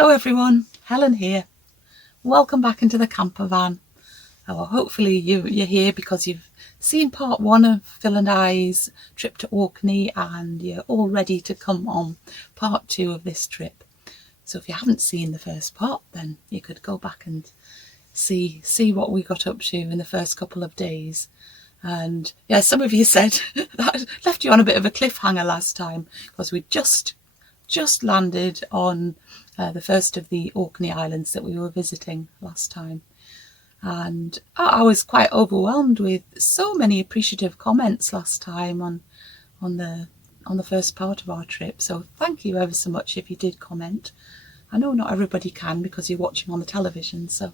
Hello everyone, Helen here. Welcome back into the Campervan. Hopefully you're here because you've seen part one of Phil and I's trip to Orkney and you're all ready to come on part two of this trip. So if you haven't seen the first part, then you could go back and see what we got up to in the first couple of days. And yeah, some of you said that left you on a bit of a cliffhanger last time because we just landed on the first of the Orkney Islands that we were visiting last time. And I was quite overwhelmed with so many appreciative comments last time on the first part of our trip. So thank you ever so much if you did comment. I know not everybody can because you're watching on the television. So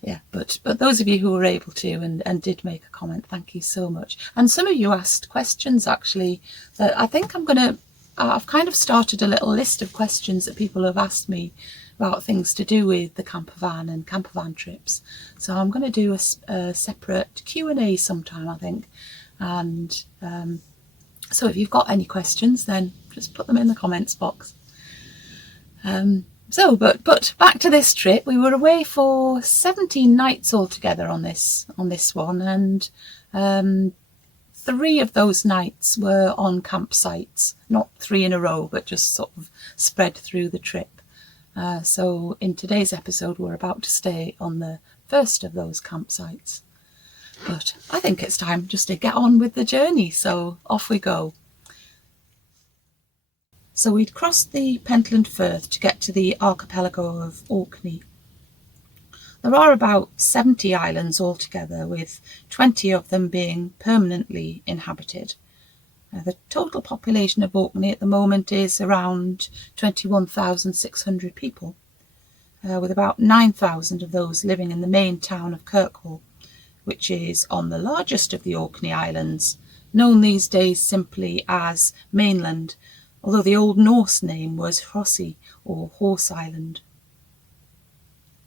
yeah, but those of you who were able to and did make a comment, thank you so much. And some of you asked questions actually that I think I've kind of started a little list of questions that people have asked me about things to do with the campervan and campervan trips. So I'm going to do a separate Q&A sometime, I think. And so if you've got any questions, then just put them in the comments box. But back to this trip. We were away for 17 nights altogether on this one, and 3 of those nights were on campsites, not 3 in a row, but just sort of spread through the trip. So in today's episode, we're about to stay on the first of those campsites. But I think it's time just to get on with the journey, so off we go. So we'd crossed the Pentland Firth to get to the archipelago of Orkney. There are about 70 islands altogether, with 20 of them being permanently inhabited. The total population of Orkney at the moment is around 21,600 people, with about 9,000 of those living in the main town of Kirkwall, which is on the largest of the Orkney Islands, known these days simply as Mainland, although the Old Norse name was Hrossi, or Horse Island.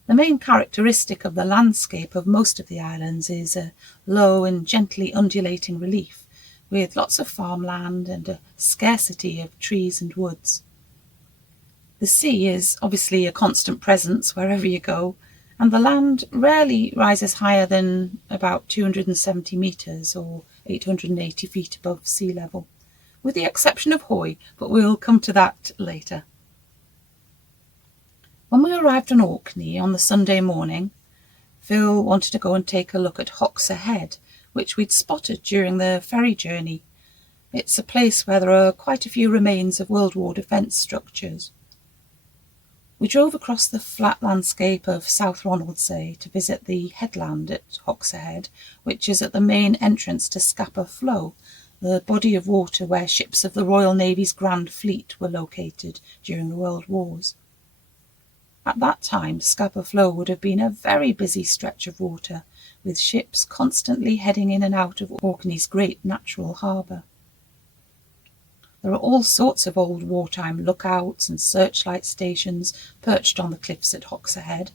The main characteristic of the landscape of most of the islands is a low and gently undulating relief, with lots of farmland and a scarcity of trees and woods. The sea is obviously a constant presence wherever you go, and the land rarely rises higher than about 270 metres or 880 feet above sea level, with the exception of Hoy, but we'll come to that later. When we arrived on Orkney on the Sunday morning, Phil wanted to go and take a look at Hoxha Head, which we'd spotted during the ferry journey. It's a place where there are quite a few remains of World War defence structures. We drove across the flat landscape of South Ronaldsay to visit the headland at Hoxha Head, which is at the main entrance to Scapa Flow, the body of water where ships of the Royal Navy's Grand Fleet were located during the World Wars. At that time, Scapa Flow would have been a very busy stretch of water, with ships constantly heading in and out of Orkney's great natural harbour. There are all sorts of old wartime lookouts and searchlight stations perched on the cliffs at Hoxha Head,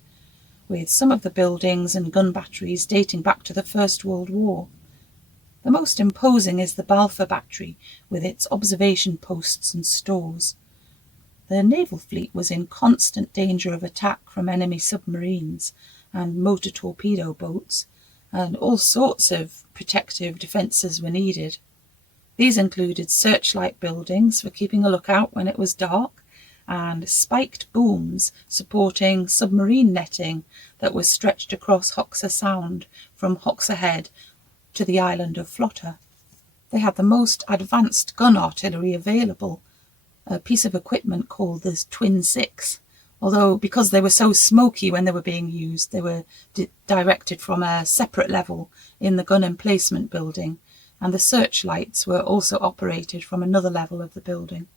with some of the buildings and gun batteries dating back to the First World War. The most imposing is the Balfour Battery, with its observation posts and stores. The naval fleet was in constant danger of attack from enemy submarines and motor torpedo boats, and all sorts of protective defences were needed. These included searchlight buildings for keeping a lookout when it was dark, and spiked booms supporting submarine netting that was stretched across Hoxha Sound from Hoxha Head to the island of Flotta. They had the most advanced gun artillery available, a piece of equipment called the Twin Six, although because they were so smoky when they were being used, they were directed from a separate level in the gun emplacement building, and the searchlights were also operated from another level of the building.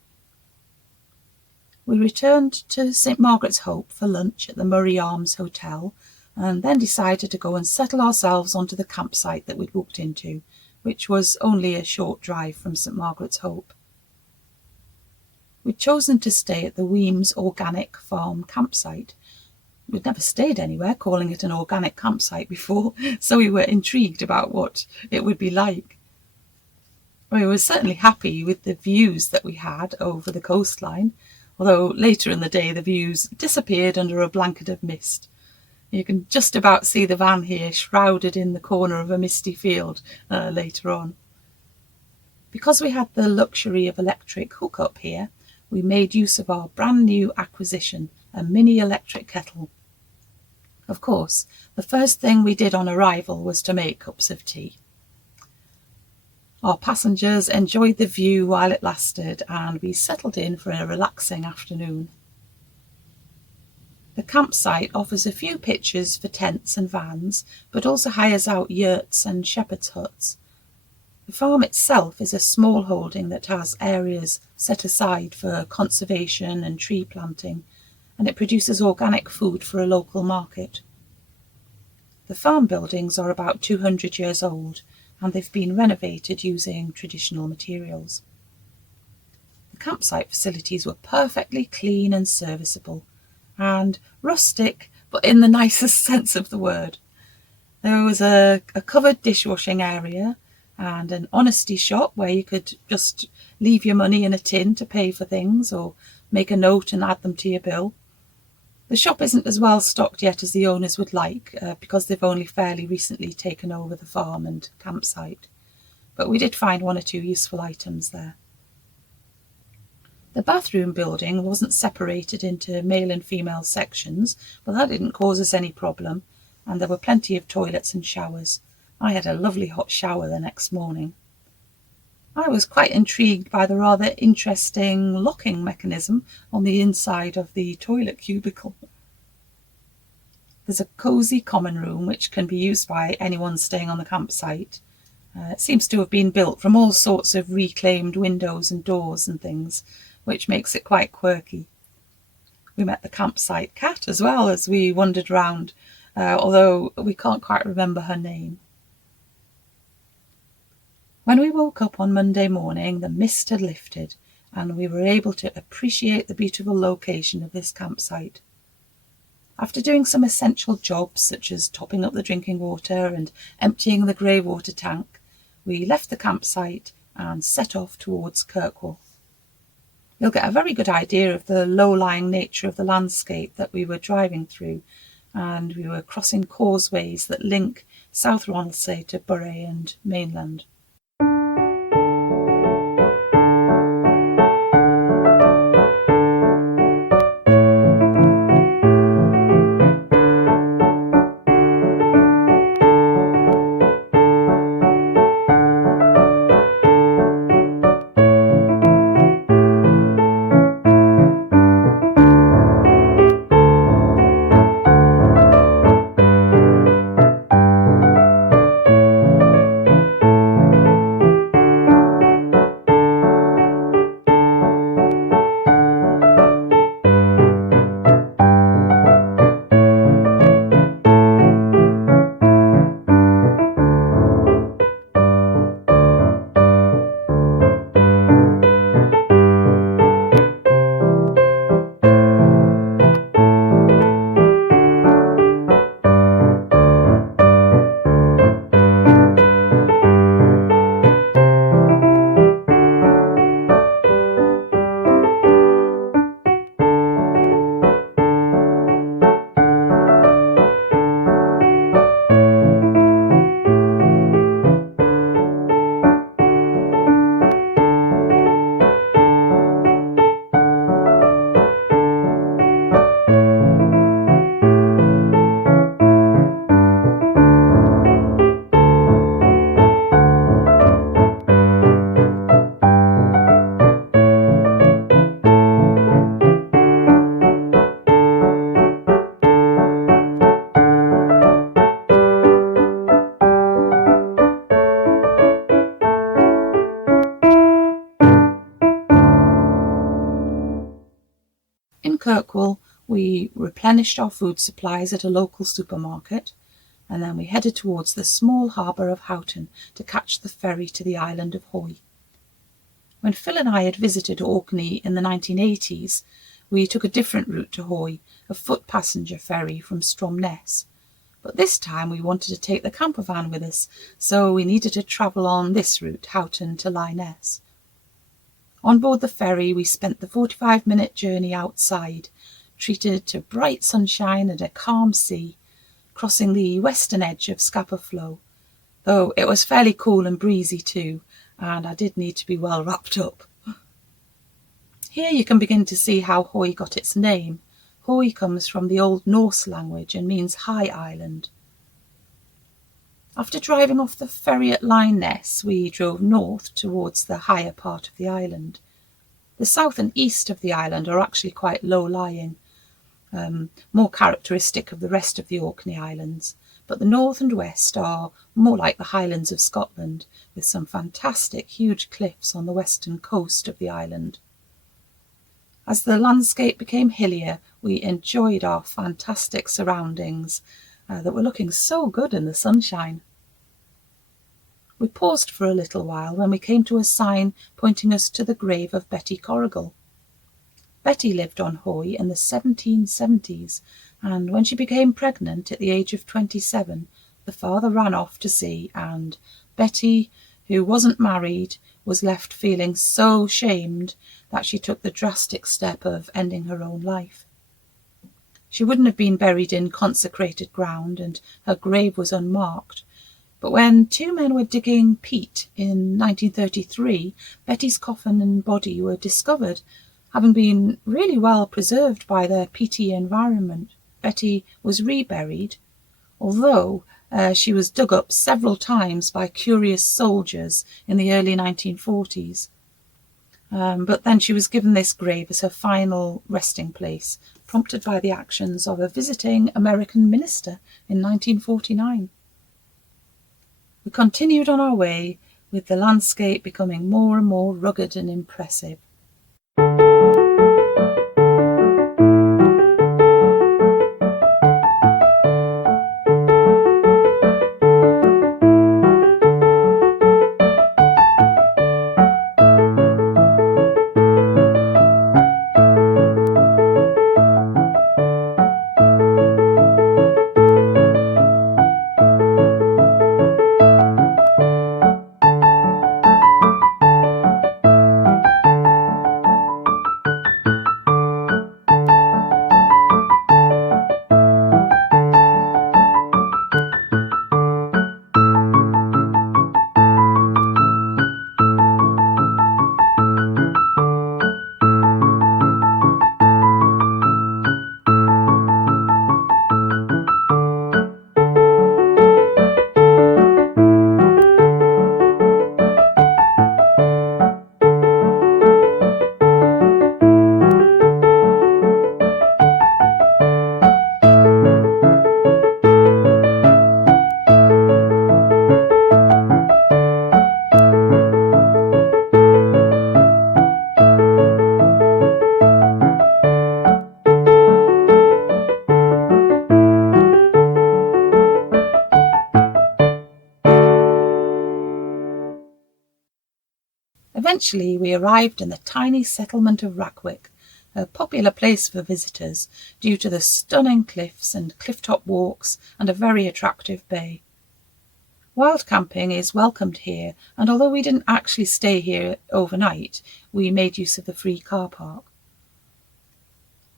We returned to St Margaret's Hope for lunch at the Murray Arms Hotel, and then decided to go and settle ourselves onto the campsite that we'd walked into, which was only a short drive from St Margaret's Hope. We'd chosen to stay at the Weems Organic Farm campsite. We'd never stayed anywhere calling it an organic campsite before, so we were intrigued about what it would be like. We were certainly happy with the views that we had over the coastline, although later in the day the views disappeared under a blanket of mist. You can just about see the van here shrouded in the corner of a misty field later on. Because we had the luxury of electric hookup here, we made use of our brand new acquisition, a mini electric kettle. Of course, the first thing we did on arrival was to make cups of tea. Our passengers enjoyed the view while it lasted, and we settled in for a relaxing afternoon. The campsite offers a few pitches for tents and vans, but also hires out yurts and shepherd's huts. The farm itself is a small holding that has areas set aside for conservation and tree planting, and it produces organic food for a local market. The farm buildings are about 200 years old, and they've been renovated using traditional materials. The campsite facilities were perfectly clean and serviceable, and rustic, but in the nicest sense of the word. There was a covered dishwashing area and an honesty shop where you could just leave your money in a tin to pay for things or make a note and add them to your bill. The shop isn't as well stocked yet as the owners would like because they've only fairly recently taken over the farm and campsite, but we did find one or two useful items there. The bathroom building wasn't separated into male and female sections, but that didn't cause us any problem, and there were plenty of toilets and showers. I had a lovely hot shower the next morning. I was quite intrigued by the rather interesting locking mechanism on the inside of the toilet cubicle. There's a cosy common room which can be used by anyone staying on the campsite. It seems to have been built from all sorts of reclaimed windows and doors and things, which makes it quite quirky. We met the campsite cat as well as we wandered round, although we can't quite remember her name. When we woke up on Monday morning, the mist had lifted, and we were able to appreciate the beautiful location of this campsite. After doing some essential jobs, such as topping up the drinking water and emptying the grey water tank, we left the campsite and set off towards Kirkwall. You'll get a very good idea of the low-lying nature of the landscape that we were driving through, and we were crossing causeways that link South Ronaldsay to Burray and mainland. In Kirkwall, we replenished our food supplies at a local supermarket, and then we headed towards the small harbour of Houghton to catch the ferry to the island of Hoy. When Phil and I had visited Orkney in the 1980s, we took a different route to Hoy, a foot passenger ferry from Stromness. But this time we wanted to take the campervan with us, so we needed to travel on this route, Houghton to Lyoness. On board the ferry, we spent the 45-minute journey outside, treated to bright sunshine and a calm sea, crossing the western edge of Scapa Flow, though it was fairly cool and breezy too, and I did need to be well wrapped up. Here you can begin to see how Hoy got its name. Hoy comes from the Old Norse language and means high island. After driving off the ferry at Lyoness, we drove north towards the higher part of the island. The south and east of the island are actually quite low-lying, more characteristic of the rest of the Orkney Islands, but the north and west are more like the Highlands of Scotland, with some fantastic huge cliffs on the western coast of the island. As the landscape became hillier, we enjoyed our fantastic surroundings that were looking so good in the sunshine. We paused for a little while when we came to a sign pointing us to the grave of Betty Corrigal. Betty lived on Hoy in the 1770s, and when she became pregnant at the age of 27, the father ran off to sea, and Betty, who wasn't married, was left feeling so shamed that she took the drastic step of ending her own life. She wouldn't have been buried in consecrated ground, and her grave was unmarked. But when two men were digging peat in 1933, Betty's coffin and body were discovered, having been really well preserved by the peaty environment. Betty was reburied, although she was dug up several times by curious soldiers in the early 1940s. But then she was given this grave as her final resting place, prompted by the actions of a visiting American minister in 1949. We continued on our way, with the landscape becoming more and more rugged and impressive. Eventually we arrived in the tiny settlement of Rackwick, a popular place for visitors due to the stunning cliffs and clifftop walks and a very attractive bay. Wild camping is welcomed here, and although we didn't actually stay here overnight, we made use of the free car park.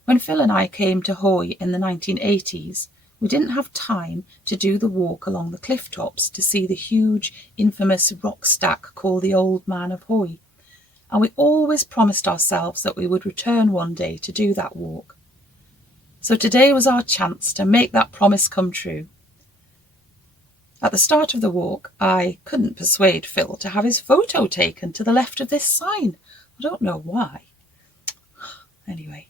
When Phil and I came to Hoy in the 1980s, we didn't have time to do the walk along the cliff tops to see the huge, infamous rock stack called the Old Man of Hoy, and we always promised ourselves that we would return one day to do that walk. So today was our chance to make that promise come true. At the start of the walk, I couldn't persuade Phil to have his photo taken to the left of this sign. I don't know why. Anyway,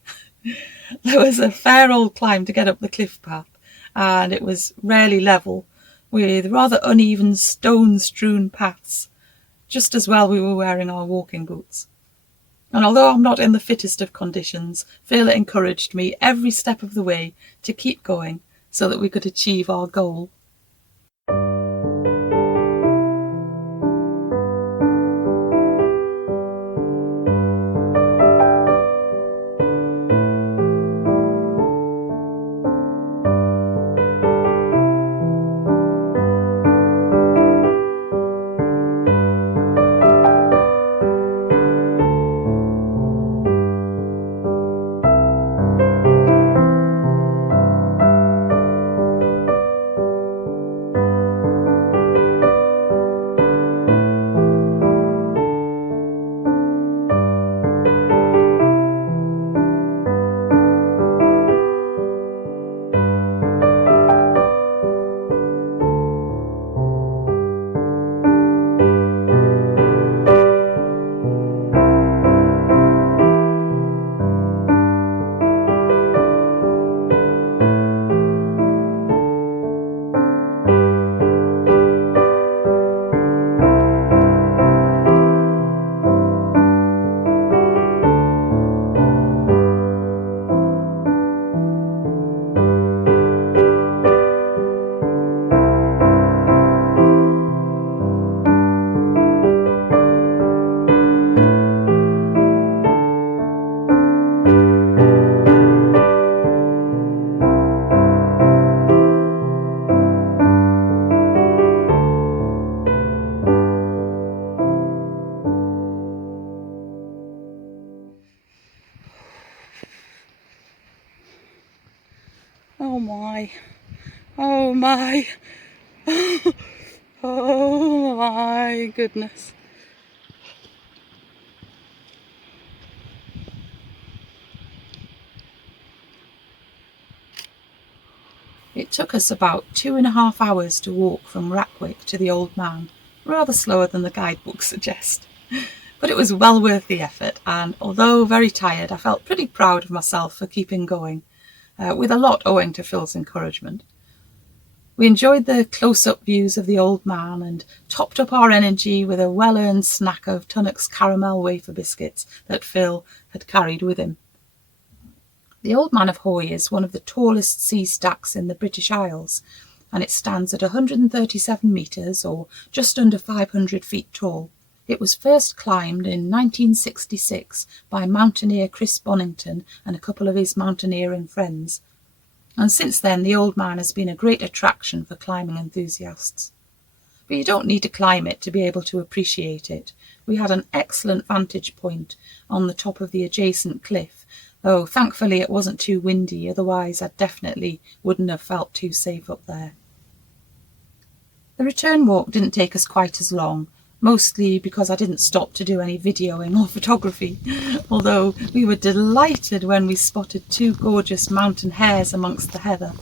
there was a fair old climb to get up the cliff path, and it was rarely level, with rather uneven stone-strewn paths. Just as well we were wearing our walking boots. And although I'm not in the fittest of conditions, Phil encouraged me every step of the way to keep going so that we could achieve our goal. Oh my. Oh my. Oh my goodness. It took us about 2.5 hours to walk from Rackwick to the Old Man, rather slower than the guidebooks suggest. But it was well worth the effort, and although very tired, I felt pretty proud of myself for keeping going, with a lot owing to Phil's encouragement. We enjoyed the close-up views of the Old Man and topped up our energy with a well-earned snack of Tunnock's caramel wafer biscuits that Phil had carried with him. The Old Man of Hoy is one of the tallest sea stacks in the British Isles, and it stands at 137 metres, or just under 500 feet tall. It was first climbed in 1966 by mountaineer Chris Bonington and a couple of his mountaineering friends, and since then the Old Man has been a great attraction for climbing enthusiasts. But you don't need to climb it to be able to appreciate it. We had an excellent vantage point on the top of the adjacent cliff, though thankfully it wasn't too windy, otherwise I definitely wouldn't have felt too safe up there. The return walk didn't take us quite as long, mostly because I didn't stop to do any videoing or photography, although we were delighted when we spotted 2 gorgeous mountain hares amongst the heather,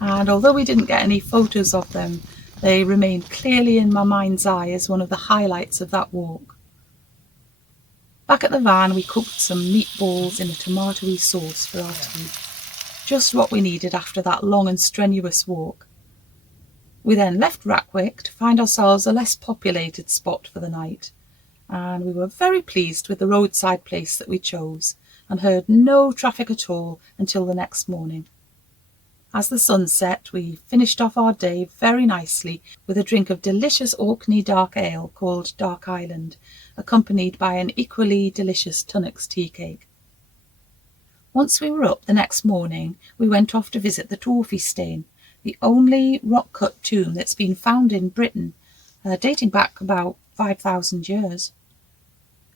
and although we didn't get any photos of them, they remained clearly in my mind's eye as one of the highlights of that walk. Back at the van we cooked some meatballs in a tomatoey sauce for our tea, just what we needed after that long and strenuous walk. We then left Rackwick to find ourselves a less populated spot for the night, and we were very pleased with the roadside place that we chose, and heard no traffic at all until the next morning. As the sun set, we finished off our day very nicely with a drink of delicious Orkney dark ale called Dark Island, accompanied by an equally delicious Tunnock's tea cake. Once we were up the next morning, we went off to visit the Dwarfystane, the only rock-cut tomb that's been found in Britain, dating back about 5,000 years.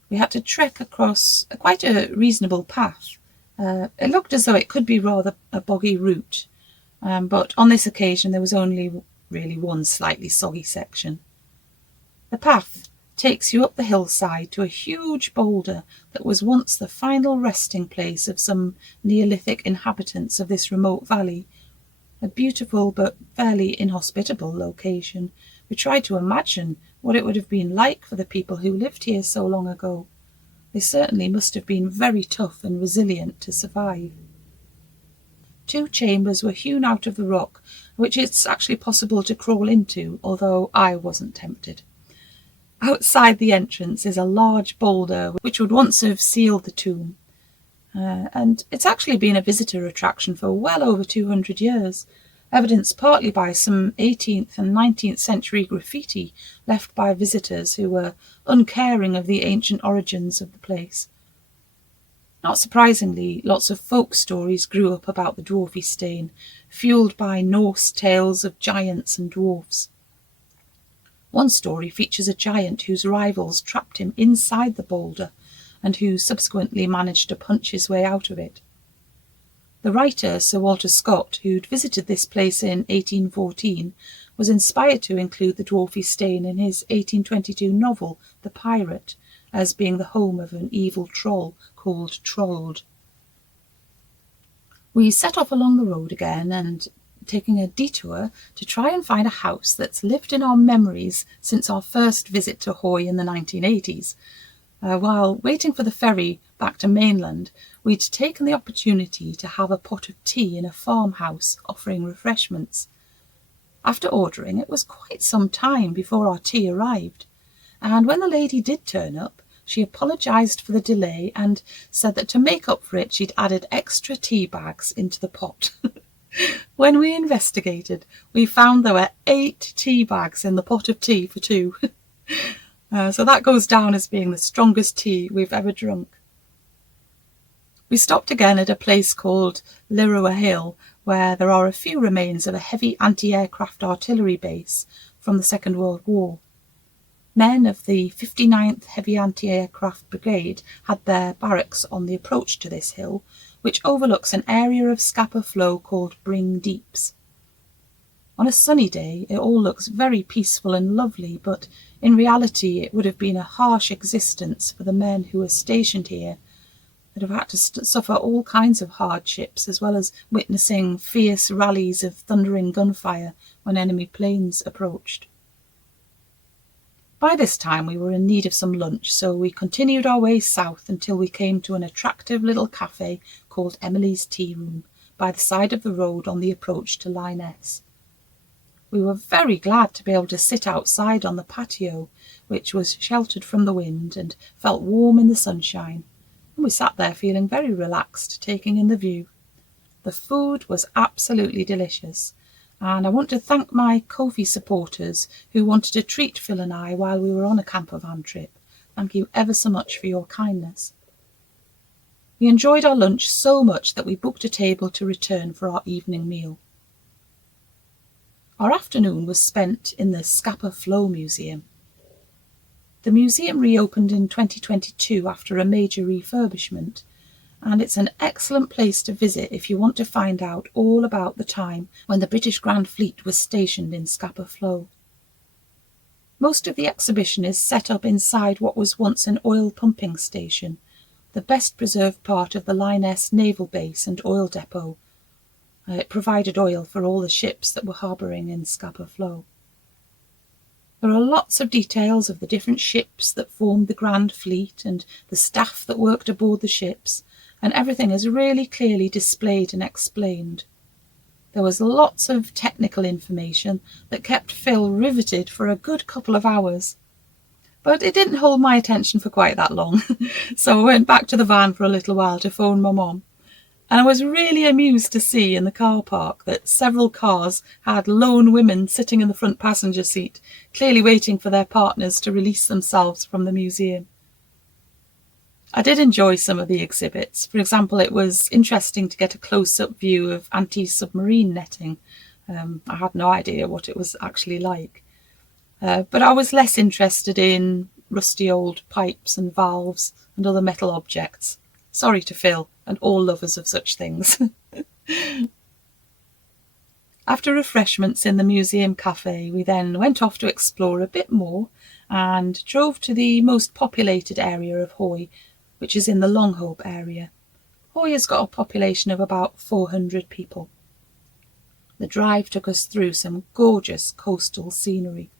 We had to trek across quite a reasonable path. It looked as though it could be rather a boggy route, but on this occasion there was only really one slightly soggy section. The path takes you up the hillside to a huge boulder that was once the final resting place of some Neolithic inhabitants of this remote valley. A beautiful but fairly inhospitable location. We tried to imagine what it would have been like for the people who lived here so long ago. They certainly must have been very tough and resilient to survive. 2 chambers were hewn out of the rock, which it's actually possible to crawl into, although I wasn't tempted. Outside the entrance is a large boulder which would once have sealed the tomb, and it's actually been a visitor attraction for well over 200 years, evidenced partly by some 18th and 19th century graffiti left by visitors who were uncaring of the ancient origins of the place. Not surprisingly, lots of folk stories grew up about the Dwarfystane, fueled by Norse tales of giants and dwarfs. One story features a giant whose rivals trapped him inside the boulder and who subsequently managed to punch his way out of it. The writer Sir Walter Scott, who'd visited this place in 1814, was inspired to include the Dwarfystane in his 1822 novel The Pirate, as being the home of an evil troll called Trold. We set off along the road again and taking a detour to try and find a house that's lived in our memories since our first visit to Hoy in the 1980s. While waiting for the ferry back to mainland, we'd taken the opportunity to have a pot of tea in a farmhouse offering refreshments. After ordering, it was quite some time before our tea arrived, and when the lady did turn up, she apologised for the delay and said that to make up for it she'd added extra tea bags into the pot. When we investigated, we found there were 8 tea bags in the pot of tea for 2. So that goes down as being the strongest tea we've ever drunk. We stopped again at a place called Lirrowa Hill, where there are a few remains of a heavy anti-aircraft artillery base from the Second World War. Men of the 59th Heavy Anti-Aircraft Brigade had their barracks on the approach to this hill, which overlooks an area of Scapa Flow called Bring Deeps. On a sunny day, it all looks very peaceful and lovely, but in reality it would have been a harsh existence for the men who were stationed here, that have had to suffer all kinds of hardships, as well as witnessing fierce rallies of thundering gunfire when enemy planes approached. By this time we were in need of some lunch, so we continued our way south until we came to an attractive little cafe called Emily's Tea Room, by the side of the road on the approach to Lyonesse. We were very glad to be able to sit outside on the patio, which was sheltered from the wind and felt warm in the sunshine, and we sat there feeling very relaxed, taking in the view. The food was absolutely delicious, and I want to thank my Ko-fi supporters who wanted to treat Phil and I while we were on a campervan trip. Thank you ever so much for your kindness. We enjoyed our lunch so much that we booked a table to return for our evening meal. Our afternoon was spent in the Scapa Flow Museum. The museum reopened in 2022 after a major refurbishment, and it's an excellent place to visit if you want to find out all about the time when the British Grand Fleet was stationed in Scapa Flow. Most of the exhibition is set up inside what was once an oil pumping station, the best preserved part of the Lyonesse Naval Base and oil depot. It provided oil for all the ships that were harbouring in Scapa Flow. There are lots of details of the different ships that formed the Grand Fleet and the staff that worked aboard the ships, and everything is really clearly displayed and explained. There was lots of technical information that kept Phil riveted for a good couple of hours. But it didn't hold my attention for quite that long, so I went back to the van for a little while to phone my mum. And I was really amused to see in the car park that several cars had lone women sitting in the front passenger seat, clearly waiting for their partners to release themselves from the museum. I did enjoy some of the exhibits. For example, it was interesting to get a close-up view of anti-submarine netting. I had no idea what it was actually like. But I was less interested in rusty old pipes and valves and other metal objects. Sorry to Phil and all lovers of such things. After refreshments in the museum cafe, we then went off to explore a bit more and drove to the most populated area of Hoy, which is in the Longhope area. Hoy has got a population of about 400 people. The drive took us through some gorgeous coastal scenery.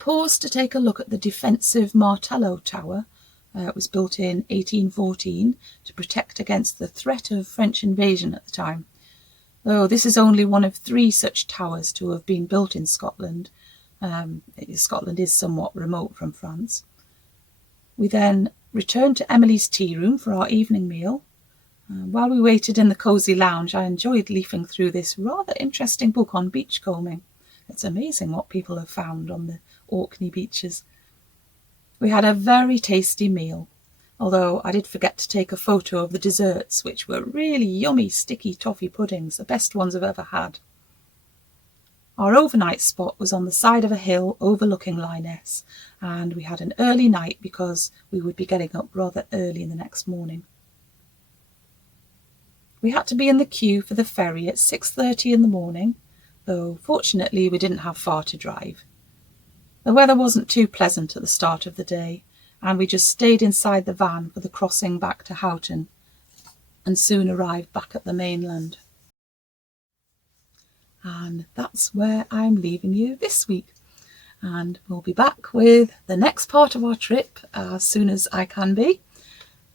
Paused to take a look at the defensive Martello Tower. It was built in 1814 to protect against the threat of French invasion at the time. Though this is only one of 3 such towers to have been built in Scotland. Scotland is somewhat remote from France. We then returned to Emily's Tea Room for our evening meal. While we waited in the cosy lounge, I enjoyed leafing through this rather interesting book on beachcombing. It's amazing what people have found on the Orkney beaches. We had a very tasty meal, although I did forget to take a photo of the desserts, which were really yummy sticky toffee puddings, the best ones I've ever had. Our overnight spot was on the side of a hill overlooking Lyonesse, and we had an early night because we would be getting up rather early in the next morning. We had to be in the queue for the ferry at 6:30 in the morning, though fortunately we didn't have far to drive. The weather wasn't too pleasant at the start of the day, and we just stayed inside the van for the crossing back to Houghton, and soon arrived back at the mainland. And that's where I'm leaving you this week. And we'll be back with the next part of our trip as soon as I can be.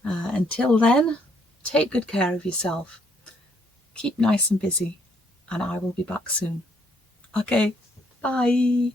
Until then, take good care of yourself. Keep nice and busy, and I will be back soon. Okay, bye.